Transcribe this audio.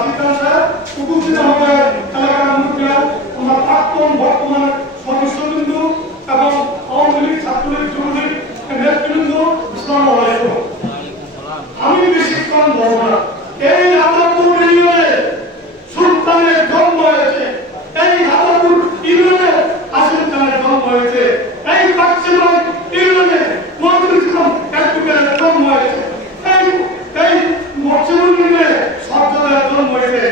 রাশিদ খান সাহেব, উপস্থিত আমাদের এলাকার মুখিয়া, আমরা প্রাক্তন বর্তমান সদস্যবৃন্দ এবং আওয়ামী লীগ, ছাত্রলীগ, যুবলীগ নেতৃবৃন্দ, আসসালামু আলাইকুম। আমি বেশিক্ষণ বলবো না। এই হাজারপুর ইউনিয়নে সুলতানের জন্ম হয়েছে, এই হাজারপুর ইউনিয়নে আসিফ খানের জন্ম হয়েছে, এই পাকশিবাগ ইউনিয়নে মনিরুল ইসলাম এডভোকেটের জন্ম হয়েছে, এই মৎস্যমন্ত্রীর সজ্জাদের জন্ম হয়েছে।